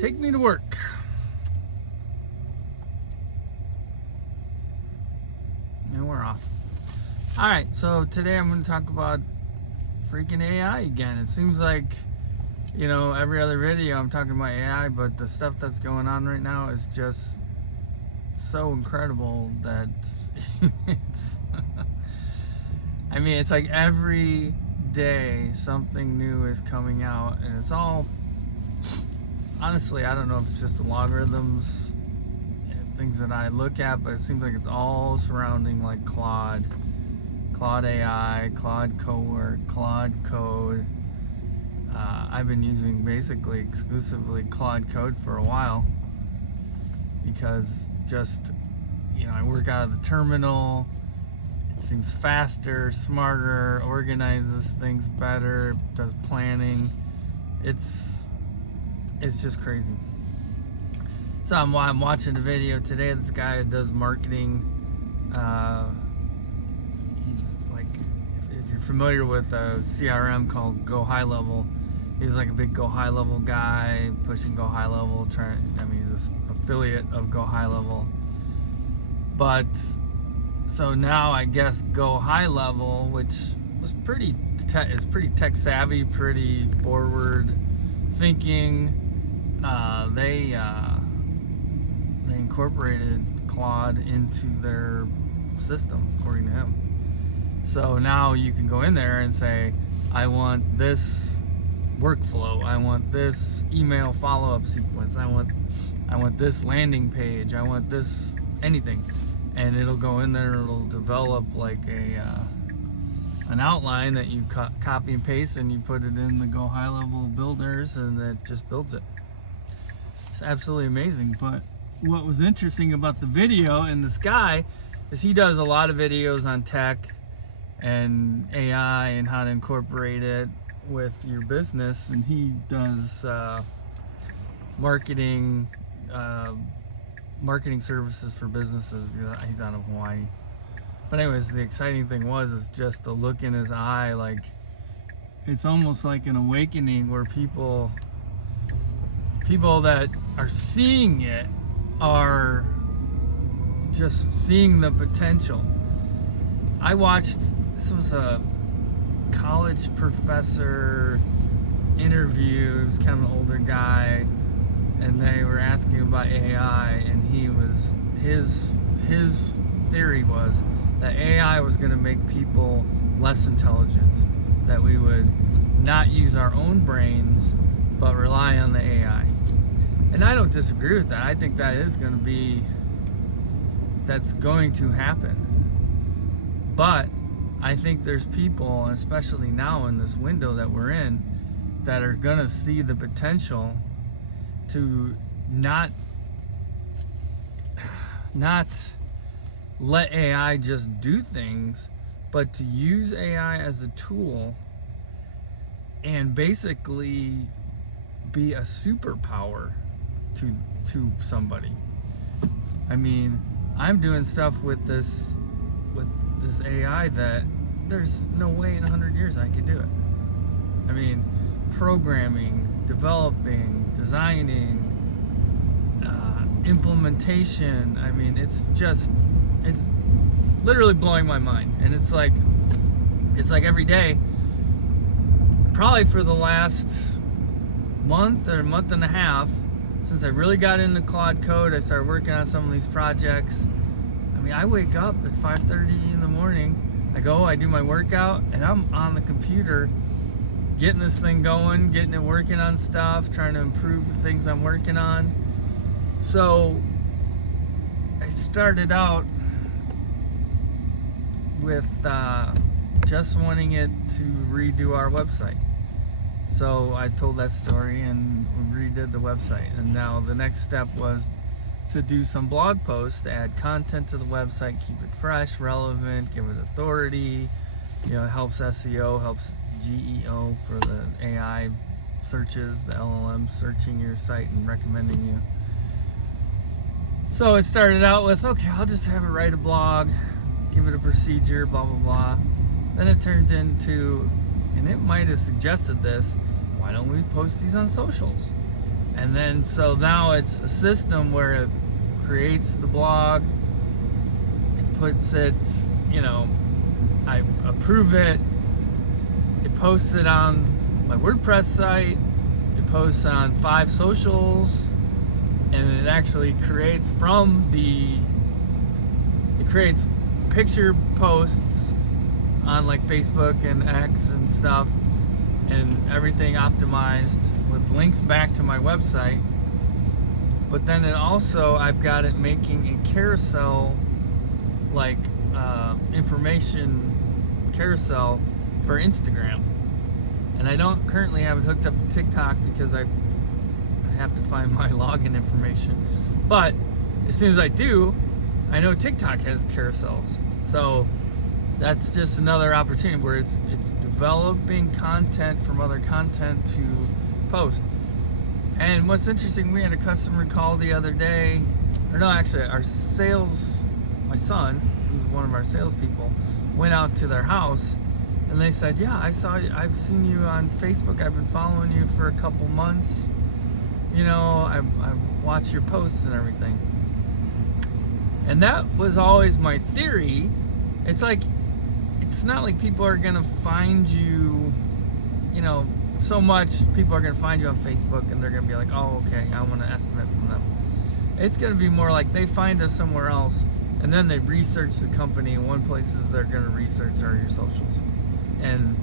Take me to work. And we're off. Alright, so today I'm going to talk about freaking AI again. It seems like, you know, every other video I'm talking about AI, but the stuff that's going on right now is just so incredible that it's I mean, it's like every day something new is coming out, and it's all, honestly, I don't know if it's just the logarithms and things that I look at, but it seems like it's all surrounding like Claude AI, Claude Cowork, Claude Code. I've been using basically exclusively Claude Code for a while because just, you know, I work out of the terminal. It seems faster, smarter, organizes things better, does planning. It's just crazy. So I'm watching a video today. This guy that does marketing. He's like, if you're familiar with a CRM called Go High Level, he was like a big Go High Level guy, pushing Go High Level. He's an affiliate of Go High Level. But so now I guess Go High Level, which was pretty tech savvy, pretty forward thinking. They incorporated Claude into their system, according to him. So now you can go in there and say, I want this workflow, I want this email follow-up sequence, I want this landing page, I want this anything, and it'll go in there and it'll develop like an outline that you copy and paste, and you put it in the Go High Level builders, and it just builds it. It's absolutely amazing. But what was interesting about the video and this guy is he does a lot of videos on tech and AI and how to incorporate it with your business, and he does marketing services for businesses. He's out of Hawaii. But anyways, the exciting thing is just the look in his eye. Like, it's almost like an awakening where people that are seeing it are just seeing the potential. I watched, this was a college professor interview. He was kind of an older guy, and they were asking about AI, and his theory was that AI was going to make people less intelligent, that we would not use our own brains but rely on the AI. And I don't disagree with that. I think that's going to happen. But I think there's people, especially now in this window that we're in, that are gonna see the potential to not let AI just do things, but to use AI as a tool and basically be a superpower to somebody. I mean, I'm doing stuff with this AI that there's no way in 100 years I could do it. I mean, programming, developing, designing, implementation. I mean, it's literally blowing my mind. And it's like every day, probably for the last month or month and a half, since I really got into Claude Code, I started working on some of these projects. I mean, I wake up at 5:30 in the morning, I do my workout, and I'm on the computer getting this thing going, getting it working on stuff, trying to improve the things I'm working on. So I started out with just wanting it to redo our website. So I told that story and we redid the website. And now the next step was to do some blog posts, to add content to the website, keep it fresh, relevant, give it authority. You know, it helps SEO, helps GEO for the AI searches, the LLM searching your site and recommending you. So it started out with, okay, I'll just have it write a blog, give it a procedure, blah, blah, blah. Then it turned into, and it might have suggested this, why don't we post these on socials? And then so now it's a system where it creates the blog, it puts it, you know, I approve it, it posts it on my WordPress site, it posts on 5 socials, and it actually creates it creates picture posts on like Facebook and X and stuff, and everything optimized with links back to my website. But then it also, I've got it making a carousel, like information carousel for Instagram. And I don't currently have it hooked up to TikTok because I have to find my login information. But as soon as I do, I know TikTok has carousels. So that's just another opportunity where it's developing content from other content to post. And what's interesting, we had a customer call the other day, or no, actually, my son, who's one of our salespeople, went out to their house, and they said, yeah, I've seen you on Facebook, I've been following you for a couple months, you know, I've watched your posts and everything. And that was always my theory. It's like, it's not like people are gonna find you, you know, so much people are going to find you on Facebook and they're going to be like, oh, okay, I want an estimate from them. It's going to be more like they find us somewhere else and then they research the company, and one places they're going to research are your socials. And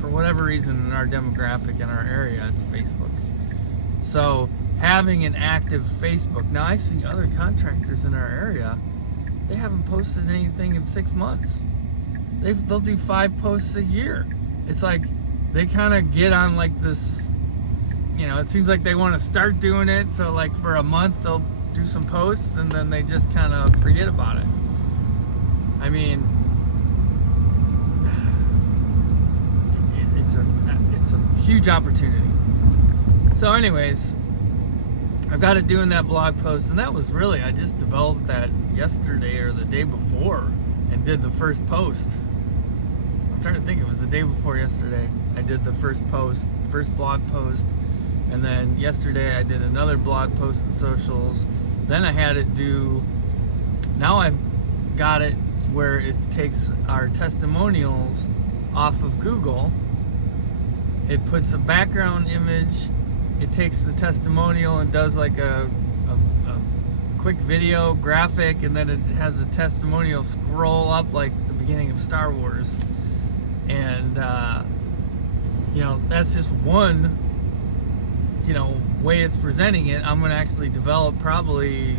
for whatever reason in our demographic, in our area, it's Facebook. So having an active Facebook, now I see other contractors in our area, they haven't posted anything in 6 months. They'll do 5 posts a year. It's like, they kind of get on like this, you know, it seems like they want to start doing it, so like for a month they'll do some posts and then they just kind of forget about it. I mean, it's a huge opportunity. So anyways, I've got it doing that blog post, and that was really, I just developed that yesterday or the day before and did the first post. I'm trying to think, it was the day before yesterday. I did the first blog post, and then yesterday I did another blog post in socials. Then I had it now I've got it where it takes our testimonials off of Google. It puts a background image, it takes the testimonial and does like a quick video graphic, and then it has a testimonial scroll up like the beginning of Star Wars. And you know, that's just one, you know, way it's presenting it. I'm going to actually develop probably,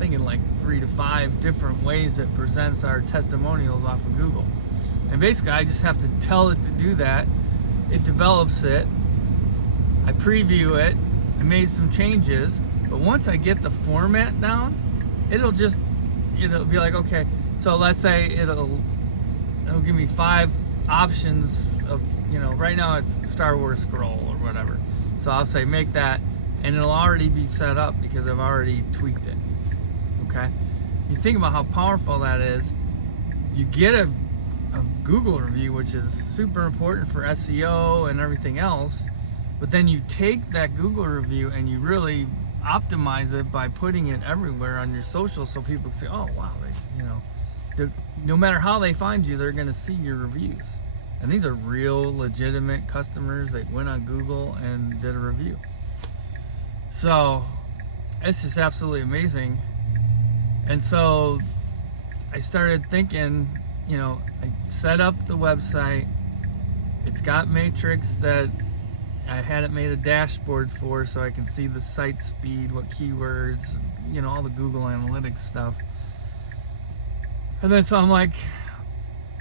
thinking like 3 to 5 different ways it presents our testimonials off of Google. And basically I just have to tell it to do that. It develops it, I preview it, I made some changes, but once I get the format down, it'll be like, okay, so let's say it'll give me 5 options of, you know, right now it's Star Wars scroll or whatever. So I'll say make that, and it'll already be set up because I've already tweaked it. Okay? You think about how powerful that is. You get a Google review, which is super important for SEO and everything else, but then you take that Google review and you really optimize it by putting it everywhere on your social, so people can say, oh wow, you know, no matter how they find you, they're going to see your reviews. And these are real legitimate customers that went on Google and did a review. So it's just absolutely amazing. And so I started thinking, you know, I set up the website. It's got Matrix that I had it made a dashboard for, so I can see the site speed, what keywords, you know, all the Google Analytics stuff. And then so I'm like,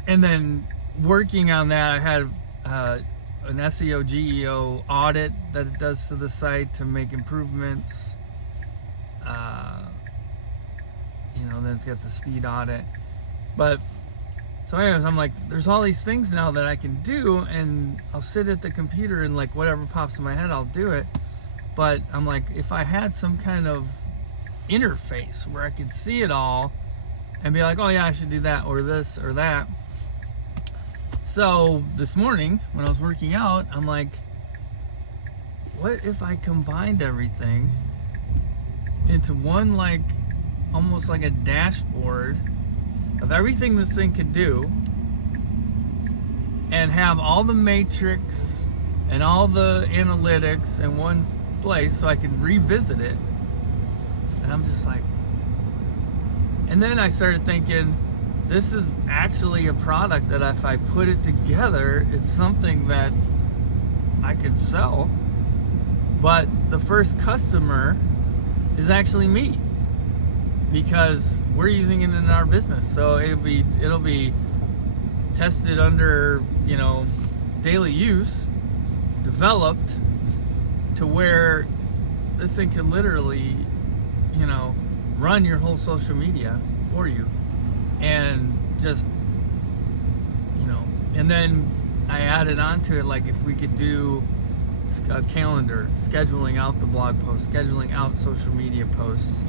and then working on that, I had an SEO GEO audit that it does to the site to make improvements. You know, then it's got the speed audit. But so anyways, I'm like, there's all these things now that I can do, and I'll sit at the computer and like whatever pops in my head, I'll do it. But I'm like, if I had some kind of interface where I could see it all and be like, oh yeah, I should do that or this or that. So this morning when I was working out, I'm like, what if I combined everything into one, like, almost like a dashboard of everything this thing could do, and have all the matrix and all the analytics in one place so I could revisit it. And I'm just like, and then I started thinking, this is actually a product that if I put it together, it's something that I could sell. But the first customer is actually me, because we're using it in our business. So it'll be tested under, daily use, developed to where this thing can literally, run your whole social media for you. And just, and then I added on to it, like, if we could do a calendar, scheduling out the blog posts, scheduling out social media posts,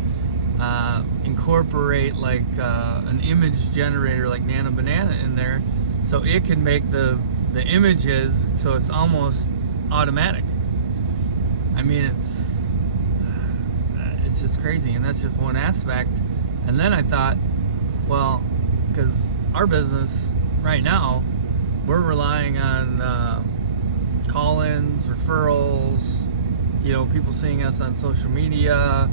incorporate like an image generator like Nano Banana in there, so it can make the images so it's almost automatic. I mean, it's just crazy, and that's just one aspect. And then I thought, well, because our business right now, we're relying on call-ins, referrals, people seeing us on social media,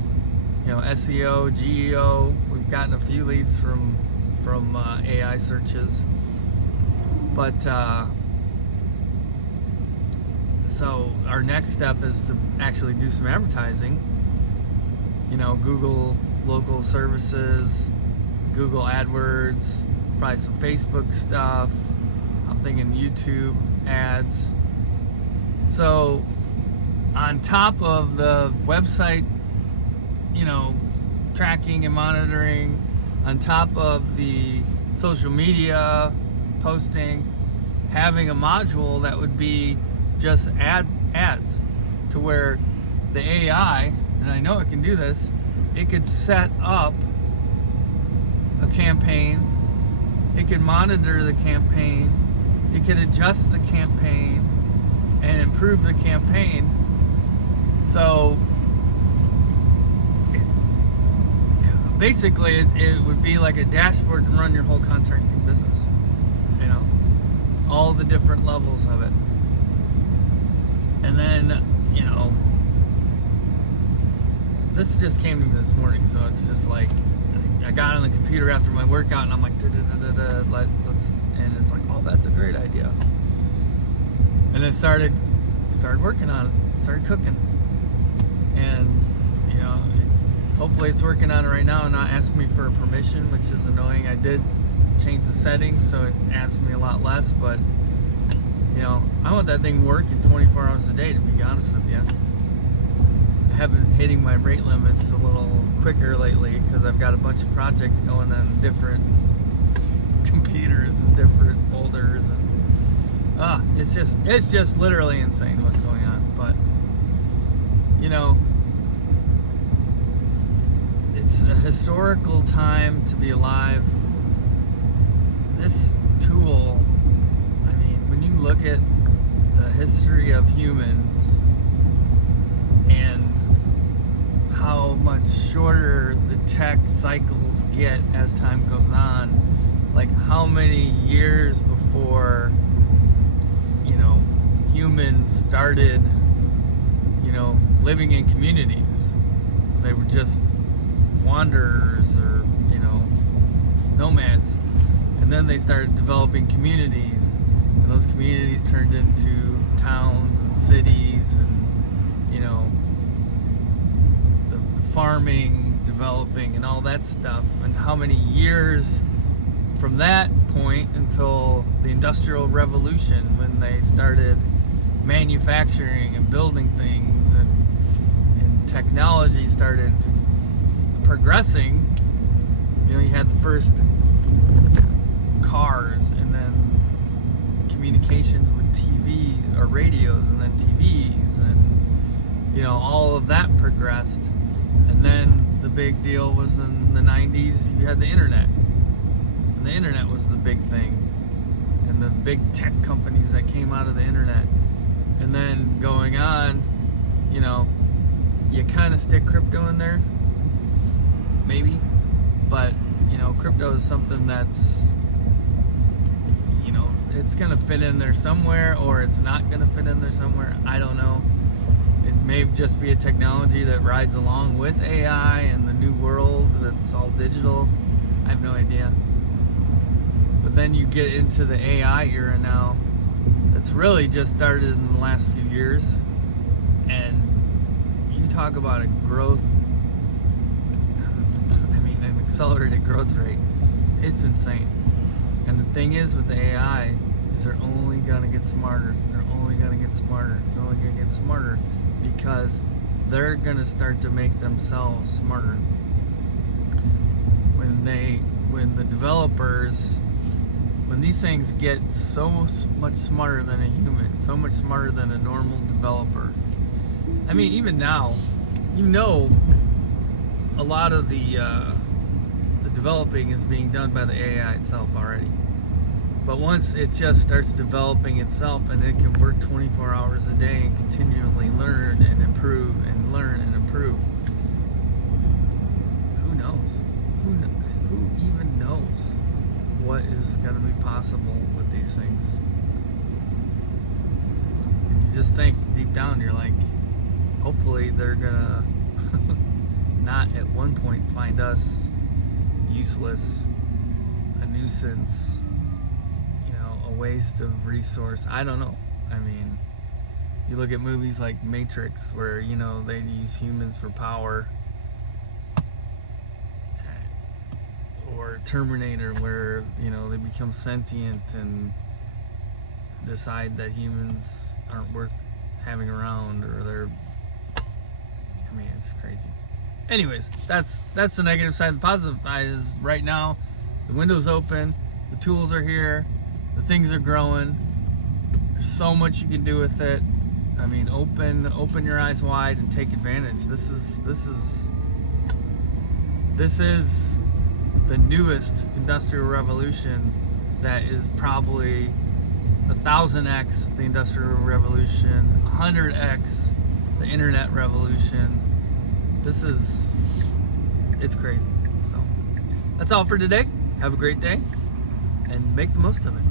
SEO, GEO. We've gotten a few leads from AI searches, but so our next step is to actually do some advertising. Google local services, Google AdWords, probably some Facebook stuff. I'm thinking YouTube ads. So on top of the website, tracking and monitoring, on top of the social media posting, having a module that would be just ads, to where the AI, and I know it can do this, it could set up a campaign, it could monitor the campaign, it could adjust the campaign and improve the campaign. So basically it would be like a dashboard to run your whole contracting business, all the different levels of it. And then, this just came to me this morning, so it's just like, I got on the computer after my workout and I'm like, let's, and it's like, oh, that's a great idea. And then started working on it, started cooking. And, hopefully it's working on it right now and not asking me for a permission, which is annoying. I did change the settings, so it asks me a lot less, but, I want that thing working 24 hours a day, to be honest with you. I have been hitting my rate limits a little quicker lately because I've got a bunch of projects going on different computers and different folders, and it's just literally insane what's going on. But it's a historical time to be alive. This tool, I mean, when you look at the history of humans and how much shorter the tech cycles get as time goes on, like how many years before humans started living in communities, they were just wanderers or nomads, and then they started developing communities, and those communities turned into towns and cities, and the farming developing and all that stuff. And how many years from that point until the Industrial Revolution, when they started manufacturing and building things, and technology started progressing. You had the first cars, and then communications with TVs or radios, and then TVs, and all of that progressed. And then the big deal was in the 90s, you had the internet, and the internet was the big thing, and the big tech companies that came out of the internet. And then going on, you know, you kind of stick crypto in there, maybe, but you know, crypto is something that's, you know, it's gonna fit in there somewhere, or it's not gonna fit in there somewhere. I don't know. It may just be a technology that rides along with AI and the new world that's all digital. I have no idea. But then you get into the AI era now. It's really just started in the last few years, and you talk about a growth, I mean, an accelerated growth rate. It's insane. And the thing is with the AI is they're only gonna get smarter. They're only gonna get smarter. They're only gonna get smarter because they're gonna start to make themselves smarter. When the developers, when these things get so much smarter than a human, so much smarter than a normal developer. I mean, even now, you know, a lot of the developing is being done by the AI itself already. But once it just starts developing itself and it can work 24 hours a day and continually learn and improve and learn and improve, who knows? Who even knows what is going to be possible with these things? And you just think deep down, you're like, hopefully they're going to not at one point find us useless, a nuisance, you know, a waste of resource. I don't know. I mean, you look at movies like Matrix where, you know, they use humans for power, or Terminator where, you know, they become sentient and decide that humans aren't worth having around, or they're, I mean, it's crazy. Anyways, that's the negative side. The positive side is right now the window's open, the tools are here, the things are growing. There's so much you can do with it. I mean, open your eyes wide and take advantage. This is the newest industrial revolution that is probably 1,000x the industrial revolution, 100x the internet revolution. It's crazy. So that's all for today. Have a great day and make the most of it.